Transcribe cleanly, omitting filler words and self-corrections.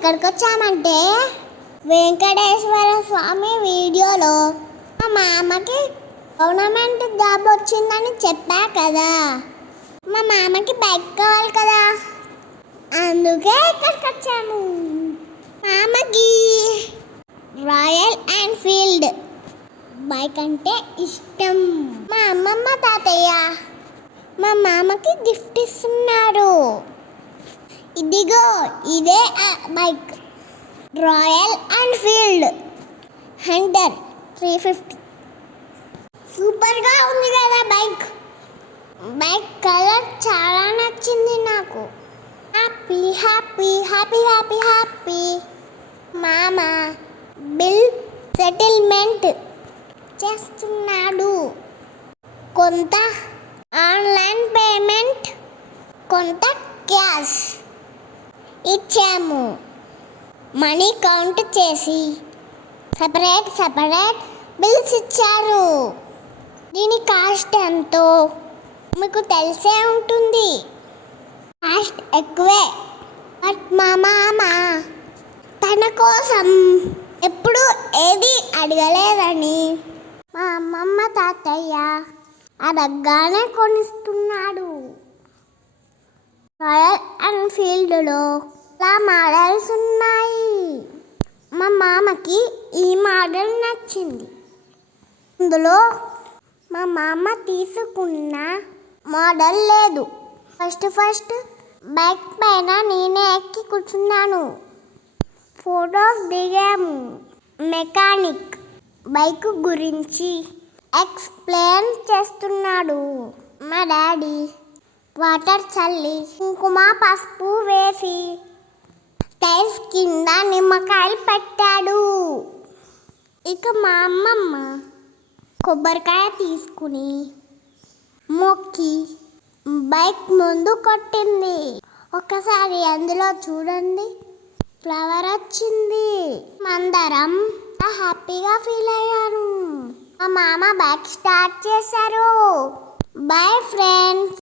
ఎక్కడికి వచ్చామంటే వెంకటేశ్వర స్వామి వీడియోలో మా మామకి గవర్నమెంట్ జాబ్ వచ్చిందని చెప్పా కదా. మా మామకి బైక్ కావాలి కదా, అందుకే ఇక్కడికి వచ్చాము. మామకి రాయల్ ఎన్ఫీల్డ్ బైక్ అంటే ఇష్టం. మా అమ్మమ్మ తాతయ్య మా మామకి గిఫ్ట్ ఇస్తున్నారు. ఇదిగో ఇదే బైక్, రాయల్ ఎన్ఫీల్డ్ హంటర్ 350. సూపర్గా ఉంది కదా బైక్. బైక్ కలర్ చాలా నచ్చింది నాకు. Happy happy happy happy happy. మామ బిల్ సెటిల్మెంట్ చేస్తున్నాడు. కొంత ఆన్లైన్ పేమెంట్, కొంత క్యాష్ ఇచ్చాము. మనీ కౌంట్ చేసి సపరేట్ బిల్స్ ఇచ్చారు. దీని కాస్ట్ ఎంతో మీకు తెలిసే ఉంటుంది. కాస్ట్ ఎక్కువే, బట్ మా మామ తన కోసం ఎప్పుడు ఏది అడగలేదని మా అమ్మమ్మ తాతయ్య అడగగానే కొనిస్తున్నాడు. రాయల్ ఎన్ఫీల్డ్లో చాలా మోడల్స్ ఉన్నాయి. మా మామకి ఈ మోడల్ నచ్చింది. అందులో మా మామ తీసుకున్న మోడల్ లేదు. ఫస్ట్ బైక్ పైన నేనే ఎక్కి కూర్చున్నాను. ఫొటోస్ దిగాము. మెకానిక్ బైక్ గురించి ఎక్స్ప్లెయిన్ చేస్తున్నాడు. మా డాడీ వాటర్ చల్లి కుంకుమ పసుపు వేసి టైర్స్ కింద నిమ్మకాయలు పెట్టాడు. ఇక మా అమ్మమ్మ కొబ్బరికాయ తీసుకుని మొక్కి బైక్ ముందు కొట్టింది. ఒకసారి అందులో చూడండి, ఫ్లవర్ వచ్చింది. అందరం హ్యాపీగా ఫీల్ అయ్యాను. మా మామ బైక్ స్టార్ట్ చేశారు. Bye friends.